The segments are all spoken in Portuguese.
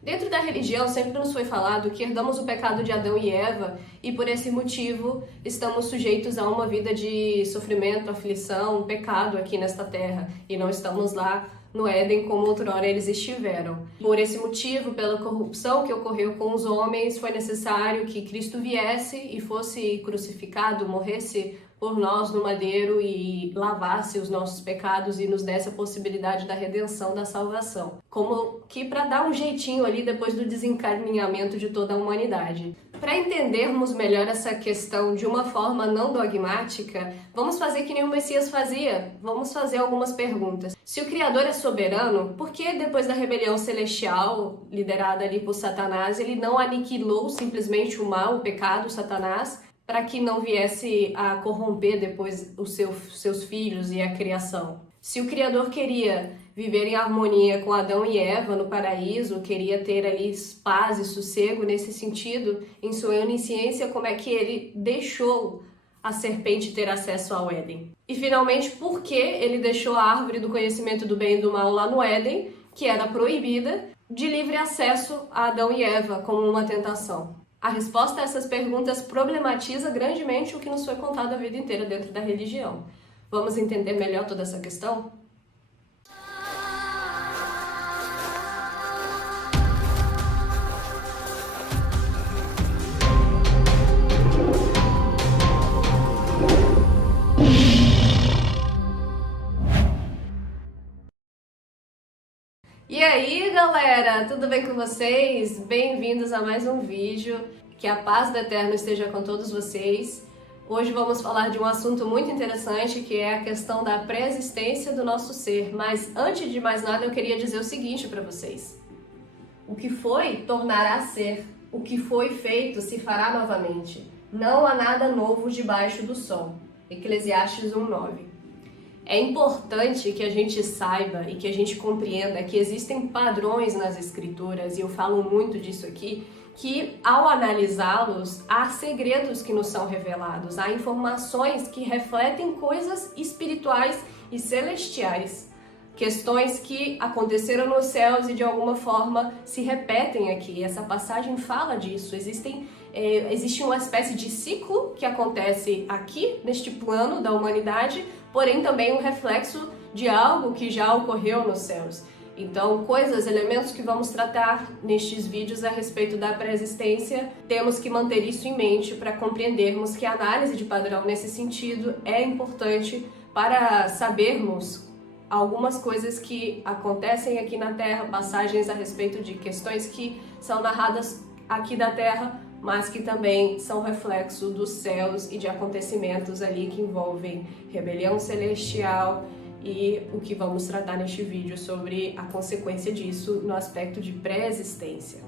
Dentro da religião sempre nos foi falado que herdamos o pecado de Adão e Eva e por esse motivo estamos sujeitos a uma vida de sofrimento, aflição, pecado aqui nesta terra e não estamos lá no Éden como outrora eles estiveram. Por esse motivo, pela corrupção que ocorreu com os homens, foi necessário que Cristo viesse e fosse crucificado, morresse por nós no madeiro e lavasse os nossos pecados e nos desse a possibilidade da redenção, da salvação. Como que para dar um jeitinho ali depois do desencaminhamento de toda a humanidade. Para entendermos melhor essa questão de uma forma não dogmática, vamos fazer que nem o Messias fazia. Vamos fazer algumas perguntas. Se o Criador é soberano, por que depois da rebelião celestial, liderada ali por Satanás, ele não aniquilou simplesmente o mal, o pecado, Satanás, para que não viesse a corromper depois os seus filhos e a criação? Se o Criador queria viver em harmonia com Adão e Eva no paraíso, queria ter ali paz e sossego nesse sentido, em sua onisciência, como é que ele deixou a serpente ter acesso ao Éden? E finalmente, por que ele deixou a árvore do conhecimento do bem e do mal lá no Éden, que era proibida, de livre acesso a Adão e Eva como uma tentação? A resposta a essas perguntas problematiza grandemente o que nos foi contado a vida inteira dentro da religião. Vamos entender melhor toda essa questão? E aí, galera, tudo bem com vocês? Bem-vindos a mais um vídeo. Que a paz do Eterno esteja com todos vocês. Hoje vamos falar de um assunto muito interessante, que é a questão da pré-existência do nosso ser. Mas antes de mais nada, eu queria dizer o seguinte para vocês. O que foi, tornará ser. O que foi feito, se fará novamente. Não há nada novo debaixo do sol. Eclesiastes 1:9. É importante que a gente saiba e que a gente compreenda que existem padrões nas escrituras, e eu falo muito disso aqui, que ao analisá-los, há segredos que nos são revelados, há informações que refletem coisas espirituais e celestiais, questões que aconteceram nos céus e de alguma forma se repetem aqui. Essa passagem fala disso, existe uma espécie de ciclo que acontece aqui, neste plano da humanidade, porém também um reflexo de algo que já ocorreu nos céus. Então, elementos que vamos tratar nestes vídeos a respeito da pré-existência, temos que manter isso em mente para compreendermos que a análise de padrão nesse sentido é importante para sabermos algumas coisas que acontecem aqui na Terra, passagens a respeito de questões que são narradas aqui da Terra, mas que também são reflexo dos céus e de acontecimentos ali que envolvem rebelião celestial e o que vamos tratar neste vídeo sobre a consequência disso no aspecto de pré-existência.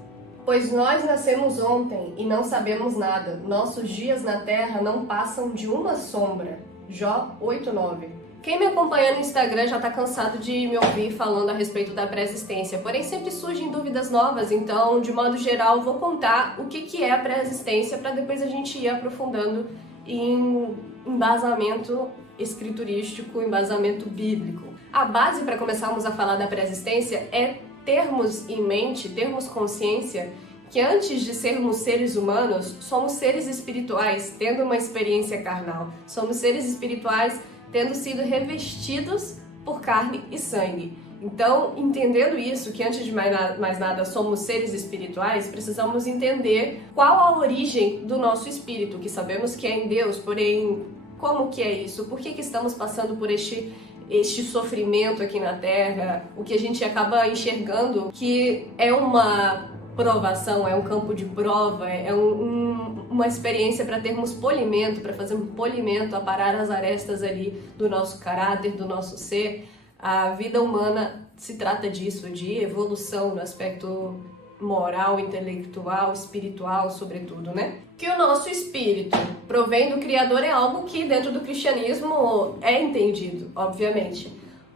Pois nós nascemos ontem e não sabemos nada, nossos dias na terra não passam de uma sombra. Jó 8:9. Quem me acompanha no Instagram já está cansado de me ouvir falando a respeito da pré-existência, porém sempre surgem dúvidas novas, então, de modo geral, vou contar o que é a pré-existência para depois a gente ir aprofundando em embasamento escriturístico, embasamento bíblico. A base para começarmos a falar da pré-existência é termos em mente, termos consciência que antes de sermos seres humanos, somos seres espirituais, tendo uma experiência carnal. Somos seres espirituais tendo sido revestidos por carne e sangue. Então, entendendo isso, que antes de mais nada somos seres espirituais, precisamos entender qual a origem do nosso espírito, que sabemos que é em Deus, porém, como que é isso? Por que estamos passando por este sofrimento aqui na Terra? O que a gente acaba enxergando que é uma provação, é um campo de prova, é uma experiência para termos polimento, para fazer um polimento, aparar as arestas ali do nosso caráter, do nosso ser. A vida humana se trata disso, de evolução no aspecto moral, intelectual, espiritual, sobretudo, né? Que o nosso espírito provém do Criador é algo que dentro do cristianismo é entendido, obviamente.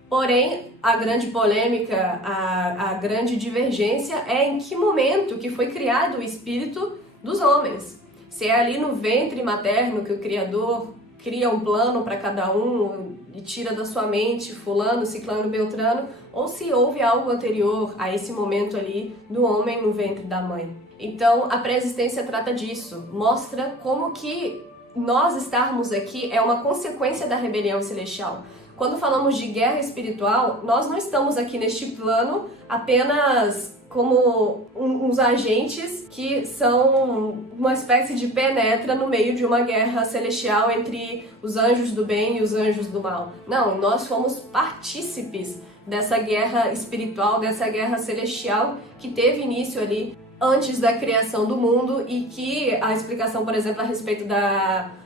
Porém, a grande polêmica, a grande divergência é em que momento que foi criado o espírito dos homens. Se é ali no ventre materno que o Criador cria um plano para cada um, e tira da sua mente fulano, ciclano, beltrano, ou se houve algo anterior a esse momento ali do homem no ventre da mãe. Então, a pré-existência trata disso, mostra como que nós estarmos aqui é uma consequência da rebelião celestial. Quando falamos de guerra espiritual, nós não estamos aqui neste plano apenas como uns agentes que são uma espécie de penetra no meio de uma guerra celestial entre os anjos do bem e os anjos do mal. Não, nós fomos partícipes dessa guerra espiritual, dessa guerra celestial que teve início ali antes da criação do mundo e que a explicação, por exemplo, a respeito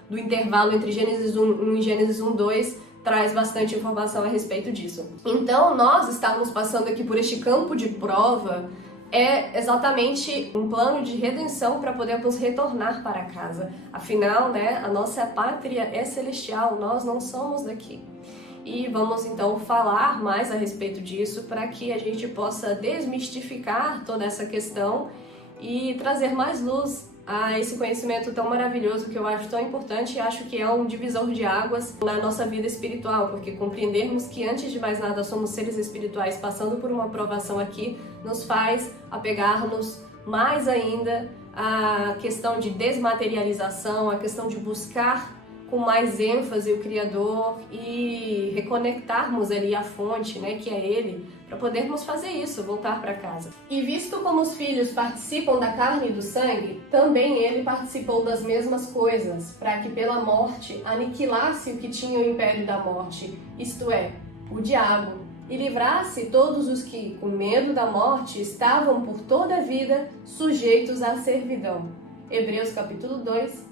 do intervalo entre Gênesis 1 e Gênesis 1:2 traz bastante informação a respeito disso. Então, nós estamos passando aqui por este campo de prova é exatamente um plano de redenção para podermos retornar para casa. Afinal, né, a nossa pátria é celestial, nós não somos daqui. E vamos então falar mais a respeito disso para que a gente possa desmistificar toda essa questão e trazer mais luz a esse conhecimento tão maravilhoso que eu acho tão importante e acho que é um divisor de águas na nossa vida espiritual, porque compreendermos que antes de mais nada somos seres espirituais passando por uma provação aqui nos faz apegar-nos mais ainda à questão de desmaterialização, à questão de buscar com mais ênfase o Criador e reconectarmos ali a fonte, né, que é Ele, para podermos fazer isso, voltar para casa. E visto como os filhos participam da carne e do sangue, também Ele participou das mesmas coisas, para que pela morte aniquilasse o que tinha o império da morte, isto é, o diabo, e livrasse todos os que, com medo da morte, estavam por toda a vida sujeitos à servidão. Hebreus capítulo 2,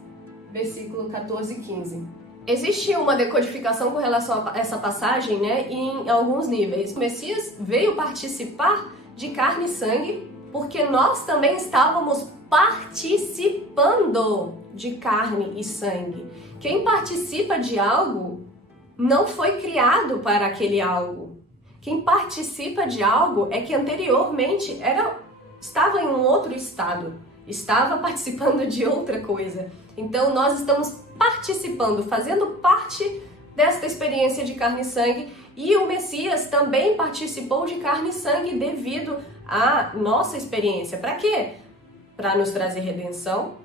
versículo 14 e 15. Existe uma decodificação com relação a essa passagem, né, em alguns níveis. O Messias veio participar de carne e sangue porque nós também estávamos participando de carne e sangue. Quem participa de algo não foi criado para aquele algo. Quem participa de algo é que anteriormente estava em um outro estado, estava participando de outra coisa. Então nós estamos participando, fazendo parte desta experiência de carne e sangue, e o Messias também participou de carne e sangue devido à nossa experiência. Para quê? Para nos trazer redenção,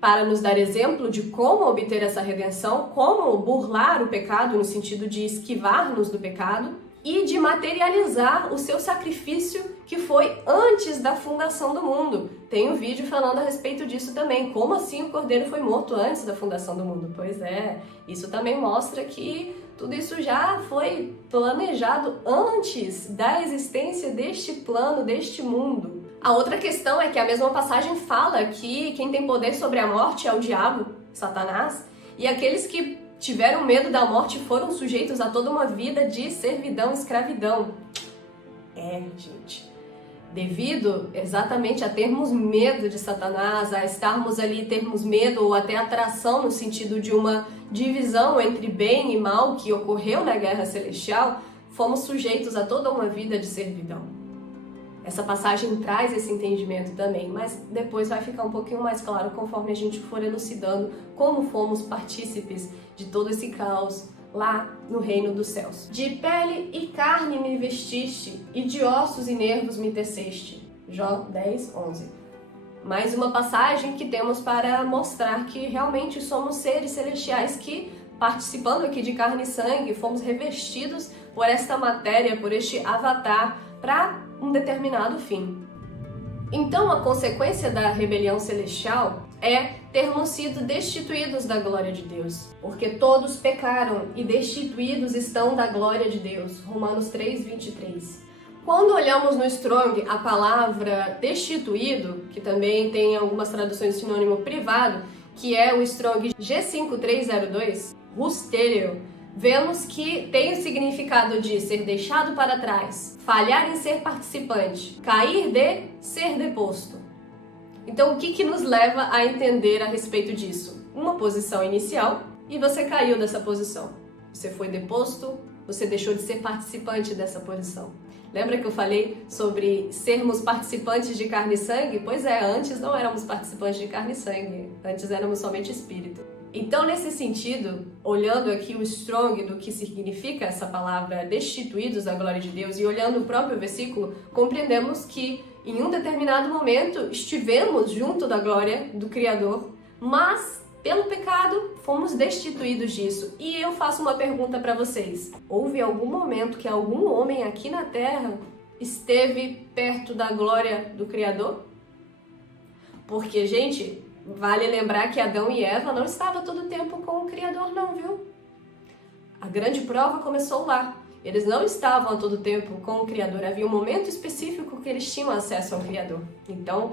para nos dar exemplo de como obter essa redenção, como burlar o pecado no sentido de esquivar-nos do pecado, e de materializar o seu sacrifício que foi antes da fundação do mundo. Tem um vídeo falando a respeito disso também. Como assim o Cordeiro foi morto antes da fundação do mundo? Pois é, isso também mostra que tudo isso já foi planejado antes da existência deste plano, deste mundo. A outra questão é que a mesma passagem fala que quem tem poder sobre a morte é o diabo, Satanás, e aqueles que tiveram medo da morte foram sujeitos a toda uma vida de servidão, escravidão. Gente, devido exatamente a termos medo de Satanás, a estarmos ali, termos medo ou até atração no sentido de uma divisão entre bem e mal que ocorreu na Guerra Celestial, fomos sujeitos a toda uma vida de servidão. Essa passagem traz esse entendimento também, mas depois vai ficar um pouquinho mais claro conforme a gente for elucidando como fomos partícipes de todo esse caos lá no reino dos céus. De pele e carne me vestiste, e de ossos e nervos me teceste. Jó 10:11. Mais uma passagem que temos para mostrar que realmente somos seres celestiais que, participando aqui de carne e sangue, fomos revestidos por esta matéria, por este avatar, para um determinado fim. Então, a consequência da rebelião celestial é termos sido destituídos da glória de Deus, porque todos pecaram e destituídos estão da glória de Deus. Romanos 3:23. Quando olhamos no Strong a palavra destituído, que também tem em algumas traduções sinônimo privado, que é o Strong G5302, rustereo, vemos que tem o significado de ser deixado para trás, falhar em ser participante, cair de ser deposto. Então, o que nos leva a entender a respeito disso? Uma posição inicial e você caiu dessa posição. Você foi deposto, você deixou de ser participante dessa posição. Lembra que eu falei sobre sermos participantes de carne e sangue? Pois é, antes não éramos participantes de carne e sangue, antes éramos somente espírito. Então, nesse sentido, olhando aqui o strong do que significa essa palavra destituídos da glória de Deus e olhando o próprio versículo, compreendemos que em um determinado momento estivemos junto da glória do Criador, mas pelo pecado fomos destituídos disso. E eu faço uma pergunta para vocês: houve algum momento que algum homem aqui na Terra esteve perto da glória do Criador? Porque, gente, vale lembrar que Adão e Eva não estavam todo o tempo com o Criador não, viu? A grande prova começou lá. Eles não estavam a todo tempo com o Criador. Havia um momento específico que eles tinham acesso ao Criador. Então,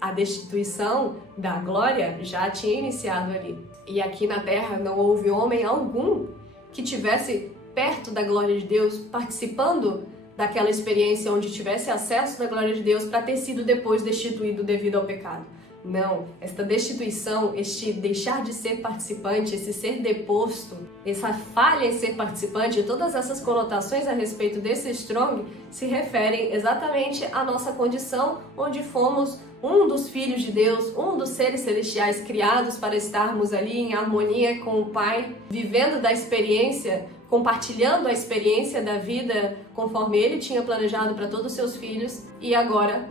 a destituição da glória já tinha iniciado ali. E aqui na Terra não houve homem algum que tivesse perto da glória de Deus, participando daquela experiência onde tivesse acesso da glória de Deus para ter sido depois destituído devido ao pecado. Não, esta destituição, este deixar de ser participante, esse ser deposto, essa falha em ser participante, todas essas conotações a respeito desse strong se referem exatamente à nossa condição, onde fomos um dos filhos de Deus, um dos seres celestiais criados para estarmos ali em harmonia com o Pai, vivendo da experiência, compartilhando a experiência da vida conforme Ele tinha planejado para todos os seus filhos, e agora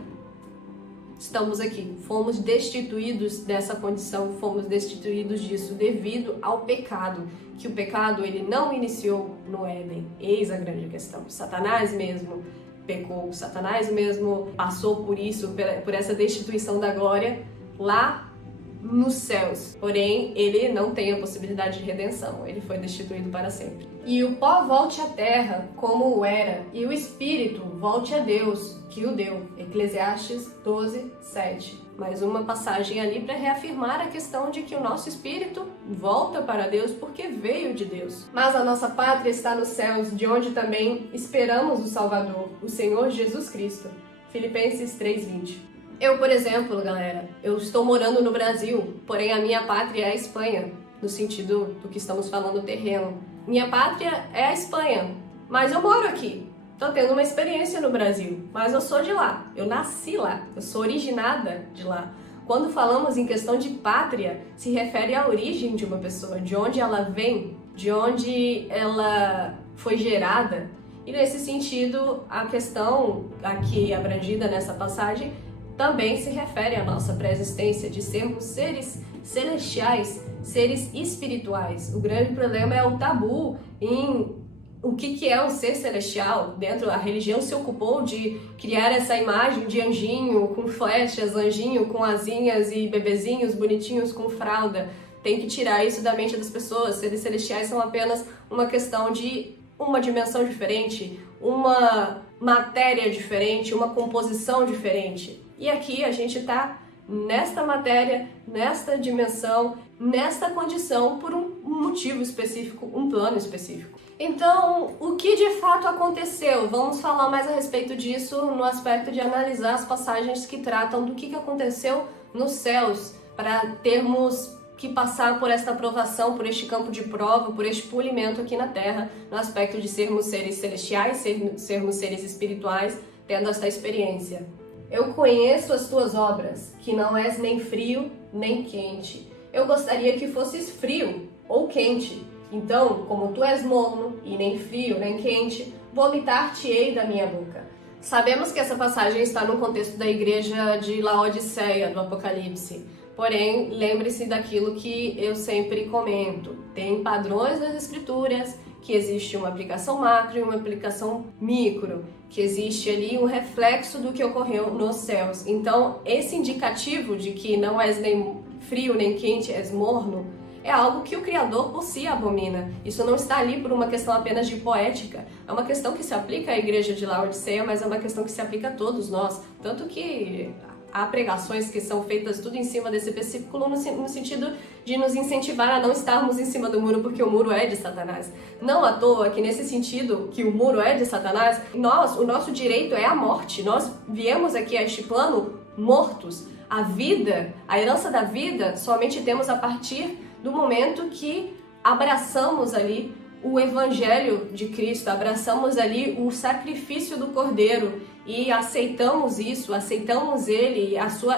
estamos aqui. Fomos destituídos dessa condição, fomos destituídos disso devido ao pecado, que o pecado ele não iniciou no Éden. Eis a grande questão. Satanás mesmo pecou, Satanás mesmo passou por isso, por essa destituição da glória lá nos céus. Porém, ele não tem a possibilidade de redenção, ele foi destituído para sempre. E o pó volte à terra como era, e o espírito volte a Deus, que o deu. Eclesiastes 12:7. Mais uma passagem ali para reafirmar a questão de que o nosso espírito volta para Deus porque veio de Deus. Mas a nossa pátria está nos céus, de onde também esperamos o Salvador, o Senhor Jesus Cristo. Filipenses 3:20. Eu, por exemplo, galera, eu estou morando no Brasil, porém a minha pátria é a Espanha, no sentido do que estamos falando terreno. Minha pátria é a Espanha, mas eu moro aqui. Estou tendo uma experiência no Brasil, mas eu sou de lá, eu nasci lá, eu sou originada de lá. Quando falamos em questão de pátria, se refere à origem de uma pessoa, de onde ela vem, de onde ela foi gerada. E nesse sentido, a questão aqui abrangida nessa passagem também se refere à nossa pré-existência de sermos seres celestiais, seres espirituais. O grande problema é o tabu em o que é um ser celestial. Dentro, a religião se ocupou de criar essa imagem de anjinho com flechas, anjinho com asinhas e bebezinhos bonitinhos com fralda. Tem que tirar isso da mente das pessoas. Seres celestiais são apenas uma questão de uma dimensão diferente, uma matéria diferente, uma composição diferente. E aqui a gente está nesta matéria, nesta dimensão, nesta condição por um motivo específico, um plano específico. Então, o que de fato aconteceu? Vamos falar mais a respeito disso no aspecto de analisar as passagens que tratam do que aconteceu nos céus, para termos que passar por esta aprovação, por este campo de prova, por este polimento aqui na Terra, no aspecto de sermos seres celestiais, sermos seres espirituais, tendo esta experiência. Eu conheço as tuas obras, que não és nem frio nem quente. Eu gostaria que fosses frio ou quente. Então, como tu és morno e nem frio nem quente, vomitar-te-ei da minha boca. Sabemos que essa passagem está no contexto da igreja de Laodiceia, do Apocalipse. Porém, lembre-se daquilo que eu sempre comento. Tem padrões das escrituras, que existe uma aplicação macro e uma aplicação micro, que existe ali um reflexo do que ocorreu nos céus. Então, esse indicativo de que não és nem frio nem quente, és morno, é algo que o Criador por si abomina. Isso não está ali por uma questão apenas de poética. É uma questão que se aplica à igreja de Laodiceia, mas é uma questão que se aplica a todos nós. Tanto que há pregações que são feitas tudo em cima desse versículo no sentido de nos incentivar a não estarmos em cima do muro, porque o muro é de Satanás. Não à toa que nesse sentido que o muro é de Satanás, o nosso direito é a morte. Nós viemos aqui a este plano mortos. A vida, a herança da vida, somente temos a partir do momento que abraçamos ali o Evangelho de Cristo, abraçamos ali o sacrifício do Cordeiro e aceitamos isso, aceitamos Ele,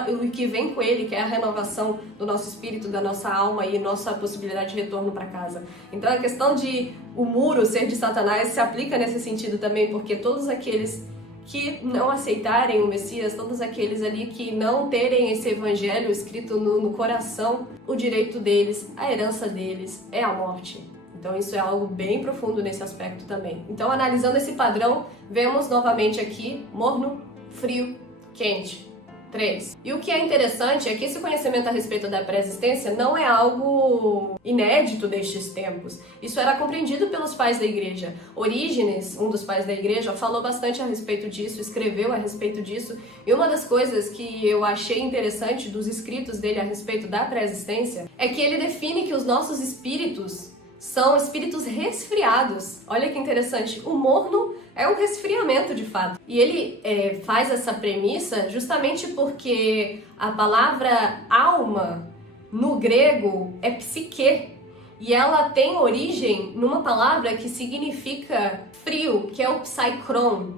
o que vem com Ele, que é a renovação do nosso espírito, da nossa alma e nossa possibilidade de retorno para casa. Então a questão de o muro ser de Satanás se aplica nesse sentido também, porque todos aqueles que não aceitarem o Messias, todos aqueles ali que não terem esse Evangelho escrito no coração, o direito deles, a herança deles é a morte. Então isso é algo bem profundo nesse aspecto também. Então, analisando esse padrão, vemos novamente aqui morno, frio, quente. 3. E o que é interessante é que esse conhecimento a respeito da pré-existência não é algo inédito destes tempos. Isso era compreendido pelos pais da igreja. Orígenes, um dos pais da igreja, falou bastante a respeito disso, escreveu a respeito disso. E uma das coisas que eu achei interessante dos escritos dele a respeito da pré-existência é que ele define que os nossos espíritos são espíritos resfriados. Olha que interessante. O morno é um resfriamento de fato. E ele faz essa premissa justamente porque a palavra alma no grego é psique. E ela tem origem numa palavra que significa frio, que é o psychron,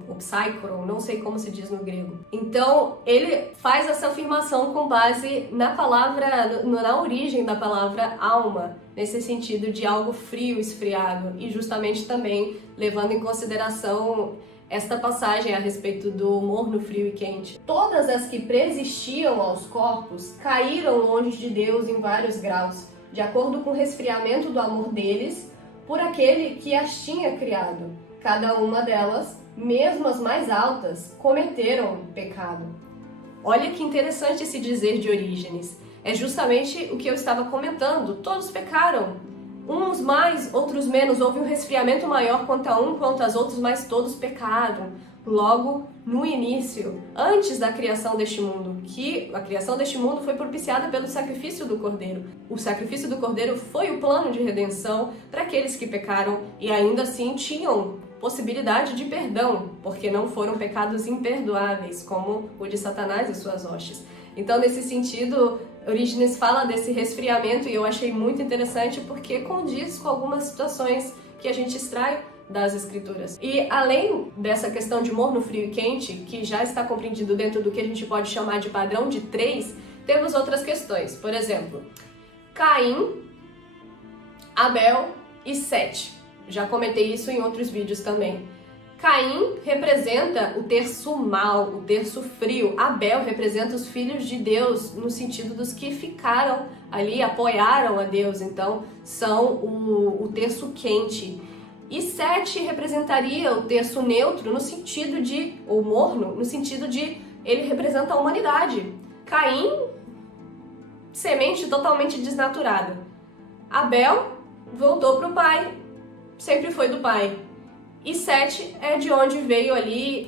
não sei como se diz no grego. Então, ele faz essa afirmação com base na palavra, na origem da palavra alma, nesse sentido de algo frio, esfriado, e justamente também levando em consideração esta passagem a respeito do morno, frio e quente. Todas as que preexistiam aos corpos caíram longe de Deus em vários graus, de acordo com o resfriamento do amor deles por aquele que as tinha criado. Cada uma delas, mesmo as mais altas, cometeram pecado. Olha que interessante esse dizer de Orígenes. É justamente o que eu estava comentando. Todos pecaram. Uns mais, outros menos. Houve um resfriamento maior quanto a um, quanto aos outros, mas todos pecaram. Logo, no início, antes da criação deste mundo, que a criação deste mundo foi propiciada pelo sacrifício do Cordeiro. O sacrifício do Cordeiro foi o plano de redenção para aqueles que pecaram e ainda assim tinham possibilidade de perdão, porque não foram pecados imperdoáveis, como o de Satanás e suas hostes. Então, nesse sentido, Orígenes fala desse resfriamento e eu achei muito interessante porque condiz com algumas situações que a gente extrai das escrituras. E além dessa questão de morno, frio e quente, que já está compreendido dentro do que a gente pode chamar de padrão de 3, temos outras questões. Por exemplo, Caim, Abel e Sete. Já comentei isso em outros vídeos também. Caim representa o terço mal, o terço frio. Abel representa os filhos de Deus, no sentido dos que ficaram ali, apoiaram a Deus. Então, são o terço quente. E Sete representaria o terço neutro no sentido de, ou morno, no sentido de ele representa a humanidade. Caim, semente totalmente desnaturada. Abel voltou para o pai, sempre foi do pai. E Sete é de onde veio ali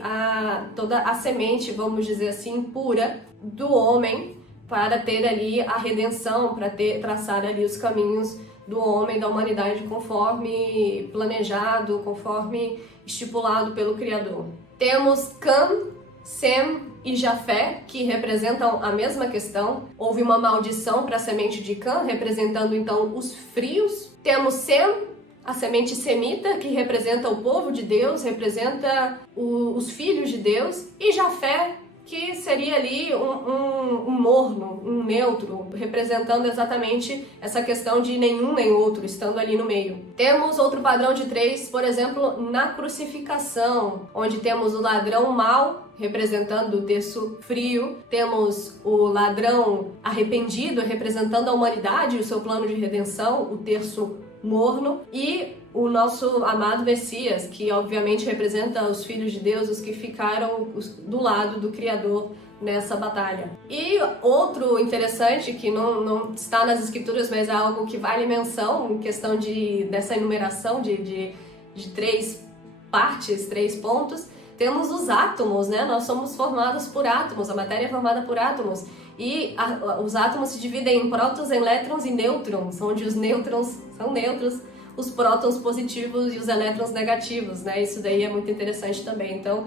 toda a semente, vamos dizer assim, pura do homem para ter ali a redenção, para traçar ali os caminhos do homem, da humanidade, conforme planejado, conforme estipulado pelo Criador. Temos Cam, Sem e Jafé, que representam a mesma questão. Houve uma maldição para a semente de Cam, representando então os frios. Temos Sem, a semente semita, que representa o povo de Deus, representa os filhos de Deus. E Jafé, que seria ali um morno, um neutro, representando exatamente essa questão de nenhum nem outro, estando ali no meio. Temos outro padrão de 3, por exemplo, na crucificação, onde temos o ladrão mau, representando o terço frio, temos o ladrão arrependido, representando a humanidade e o seu plano de redenção, o terço morno, e o nosso amado Messias, que obviamente representa os filhos de Deus, os que ficaram do lado do Criador nessa batalha. E outro interessante, que não está nas escrituras, mas é algo que vale menção, em questão dessa enumeração de 3 partes, 3 pontos, temos os átomos, né? Nós somos formados por átomos, a matéria é formada por átomos. E os átomos se dividem em prótons, elétrons e nêutrons, onde os nêutrons são neutros, os prótons positivos e os elétrons negativos, né? Isso daí é muito interessante também. Então,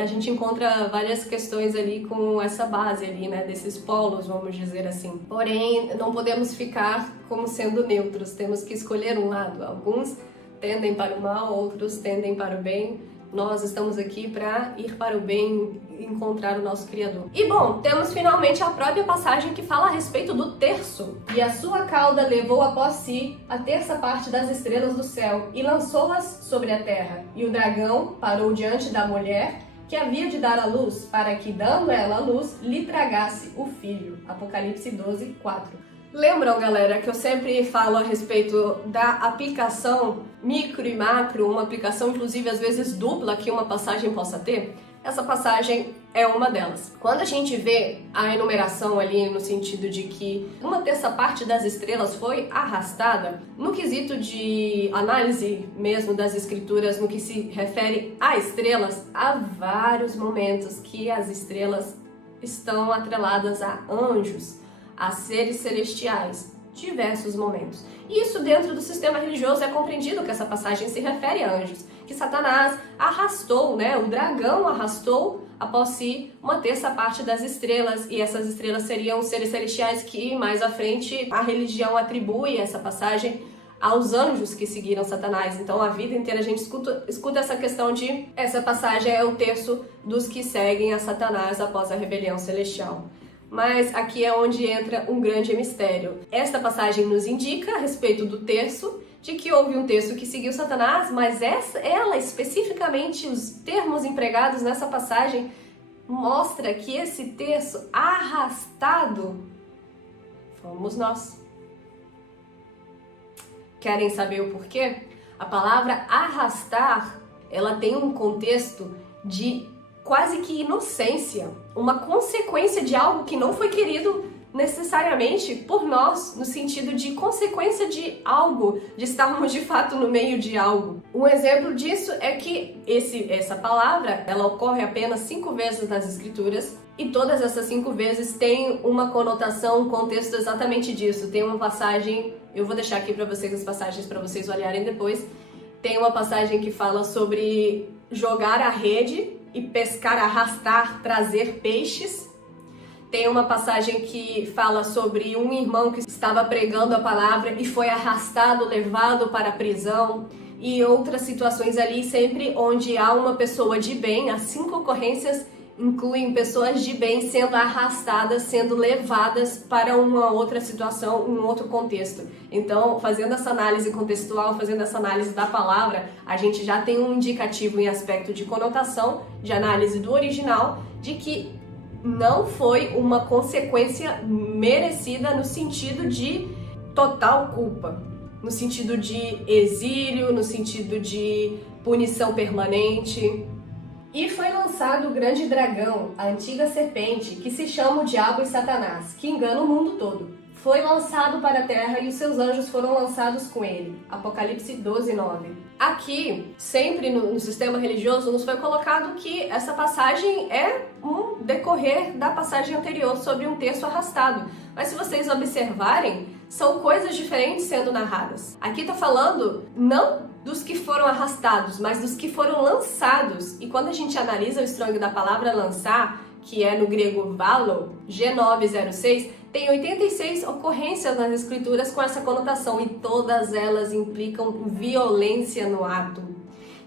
a gente encontra várias questões ali com essa base ali, né? Desses polos, vamos dizer assim. Porém, não podemos ficar como sendo neutros, temos que escolher um lado. Alguns tendem para o mal, outros tendem para o bem. Nós estamos aqui para ir para o bem e encontrar o nosso Criador. E bom, temos finalmente a própria passagem que fala a respeito do terço. E a sua cauda levou após si a terça parte das estrelas do céu e lançou-as sobre a terra. E o dragão parou diante da mulher que havia de dar à luz, para que, dando ela a luz, lhe tragasse o filho. Apocalipse 12, 4. Lembram, galera, que eu sempre falo a respeito da aplicação micro e macro, uma aplicação inclusive às vezes dupla que uma passagem possa ter? Essa passagem é uma delas. Quando a gente vê a enumeração ali no sentido de que uma terça parte das estrelas foi arrastada, no quesito de análise mesmo das escrituras, no que se refere a estrelas, há vários momentos que as estrelas estão atreladas a anjos, a seres celestiais, diversos momentos. E isso dentro do sistema religioso é compreendido que essa passagem se refere a anjos, que Satanás arrastou, o dragão arrastou após si uma terça parte das estrelas, e essas estrelas seriam seres celestiais que mais à frente a religião atribui essa passagem aos anjos que seguiram Satanás. Então a vida inteira a gente escuta essa questão de essa passagem é o terço dos que seguem a Satanás após a rebelião celestial. Mas aqui é onde entra um grande mistério. Esta passagem nos indica a respeito do terço, de que houve um terço que seguiu Satanás, mas ela especificamente, os termos empregados nessa passagem, mostra que esse terço arrastado fomos nós. Querem saber o porquê? A palavra arrastar, ela tem um contexto de quase que inocência, uma consequência de algo que não foi querido necessariamente por nós, no sentido de consequência de algo, de estarmos de fato no meio de algo. Um exemplo disso é que essa palavra, ela ocorre apenas 5 vezes nas escrituras, e todas essas 5 vezes têm uma conotação, um contexto exatamente disso. Tem uma passagem, eu vou deixar aqui para vocês as passagens para vocês olharem depois, tem uma passagem que fala sobre jogar a rede e pescar, arrastar, trazer peixes. Tem uma passagem que fala sobre um irmão que estava pregando a palavra e foi arrastado, levado para a prisão. E outras situações ali, sempre onde há uma pessoa de bem. As 5 ocorrências incluem pessoas de bem sendo arrastadas, sendo levadas para uma outra situação, um outro contexto. Então, fazendo essa análise contextual, fazendo essa análise da palavra, a gente já tem um indicativo em aspecto de conotação, de análise do original, de que não foi uma consequência merecida no sentido de total culpa, no sentido de exílio, no sentido de punição permanente. E foi lançado o grande dragão, a antiga serpente, que se chama o Diabo e Satanás, que engana o mundo todo. Foi lançado para a terra e os seus anjos foram lançados com ele. Apocalipse 12, 9. Aqui, sempre no sistema religioso, nos foi colocado que essa passagem é um decorrer da passagem anterior sobre um terço arrastado. Mas se vocês observarem, são coisas diferentes sendo narradas. Aqui está falando não dos que foram arrastados, mas dos que foram lançados. E quando a gente analisa o Strong da palavra lançar, que é no grego valo, G906, tem 86 ocorrências nas escrituras com essa conotação e todas elas implicam violência no ato.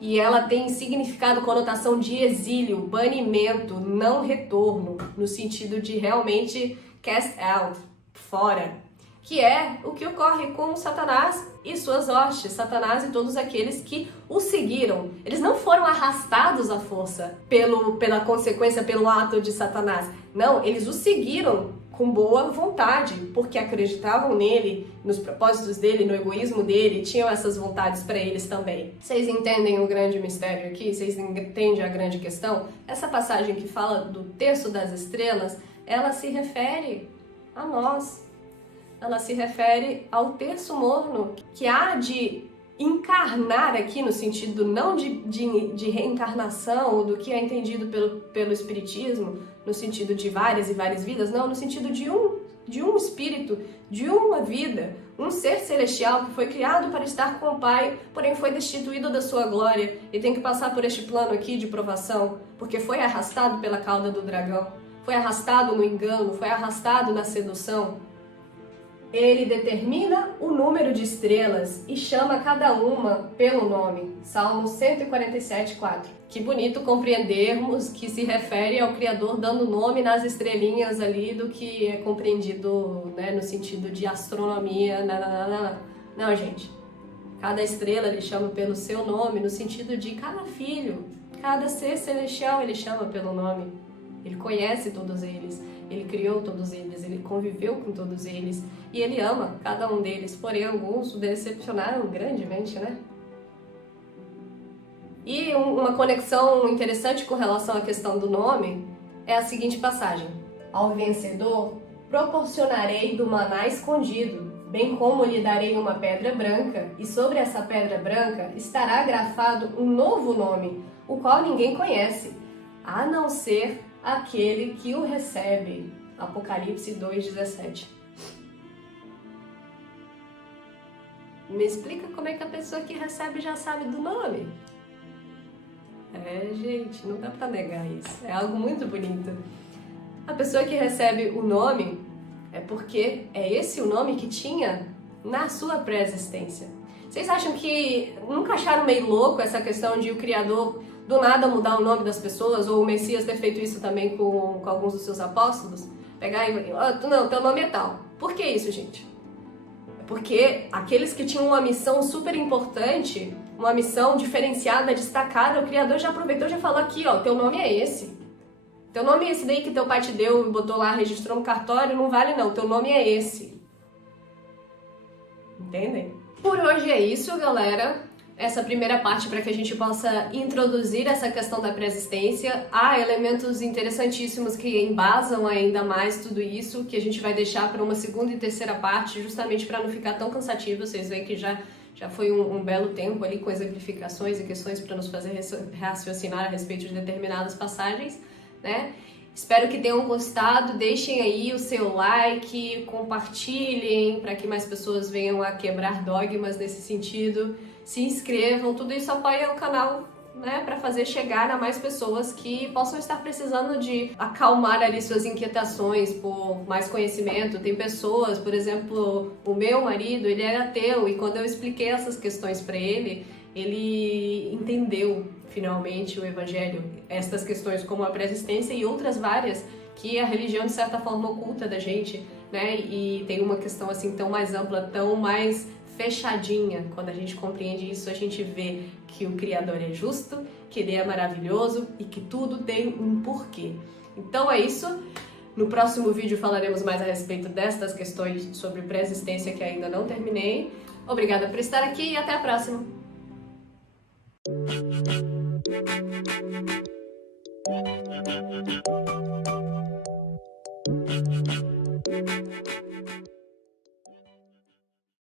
E ela tem significado, conotação de exílio, banimento, não retorno, no sentido de realmente cast out, fora. Que é o que ocorre com Satanás e suas hostes, Satanás e todos aqueles que o seguiram. Eles não foram arrastados à força pela consequência, pelo ato de Satanás. Não, eles o seguiram com boa vontade, porque acreditavam nele, nos propósitos dele, no egoísmo dele, tinham essas vontades para eles também. Vocês entendem o grande mistério aqui? Vocês entendem a grande questão? Essa passagem que fala do terço das estrelas, ela se refere a nós. Ela se refere ao terço morno, que há de encarnar aqui no sentido não de reencarnação, do que é entendido pelo Espiritismo, no sentido de várias e várias vidas, não, no sentido de um espírito, de uma vida, um ser celestial que foi criado para estar com o Pai, porém foi destituído da sua glória e tem que passar por este plano aqui de provação, porque foi arrastado pela cauda do dragão, foi arrastado no engano, foi arrastado na sedução. Ele determina o número de estrelas e chama cada uma pelo nome. Salmo 147:4. Que bonito compreendermos que se refere ao Criador dando nome nas estrelinhas ali do que é compreendido, né, no sentido de astronomia. Não, gente. Cada estrela ele chama pelo seu nome, no sentido de cada filho, cada ser celestial ele chama pelo nome. Ele conhece todos eles. Ele criou todos eles, ele conviveu com todos eles e ele ama cada um deles, porém alguns o decepcionaram grandemente, né? E uma conexão interessante com relação à questão do nome é a seguinte passagem: ao vencedor proporcionarei do maná escondido, bem como lhe darei uma pedra branca, e sobre essa pedra branca estará grafado um novo nome, o qual ninguém conhece, a não ser aquele que o recebe. Apocalipse 2:17. Me explica como é que a pessoa que recebe já sabe do nome? Gente, não dá pra negar isso. É algo muito bonito. A pessoa que recebe o nome é porque é esse o nome que tinha na sua pré-existência. Vocês acham que... nunca acharam meio louco essa questão de o Criador do nada mudar o nome das pessoas, ou o Messias ter feito isso também com alguns dos seus apóstolos? Pegar e... não, teu nome é tal. Por que isso, gente? Porque aqueles que tinham uma missão super importante, uma missão diferenciada, destacada, o Criador já aproveitou e já falou aqui, ó, teu nome é esse. Teu nome é esse daí que teu pai te deu e botou lá, registrou no cartório, não vale não, teu nome é esse. Entendem? Por hoje é isso, galera. Essa primeira parte para que a gente possa introduzir essa questão da pré-existência. Há elementos interessantíssimos que embasam ainda mais tudo isso, que a gente vai deixar para uma segunda e terceira parte, justamente para não ficar tão cansativo. Vocês veem que já foi um belo tempo ali com exemplificações e questões para nos fazer raciocinar a respeito de determinadas passagens, né? Espero que tenham gostado, deixem aí o seu like, compartilhem para que mais pessoas venham a quebrar dogmas nesse sentido. Se inscrevam, tudo isso apoia o canal, né, para fazer chegar a mais pessoas que possam estar precisando de acalmar ali suas inquietações por mais conhecimento. Tem pessoas, por exemplo, o meu marido, ele era ateu e quando eu expliquei essas questões para ele, ele entendeu finalmente o evangelho, estas questões como a pré-existência e outras várias que a religião de certa forma oculta da gente, né, e tem uma questão assim tão mais ampla, tão mais fechadinha. Quando a gente compreende isso, a gente vê que o Criador é justo, que Ele é maravilhoso e que tudo tem um porquê. Então é isso. No próximo vídeo falaremos mais a respeito destas questões sobre pré-existência que ainda não terminei. Obrigada por estar aqui e até a próxima!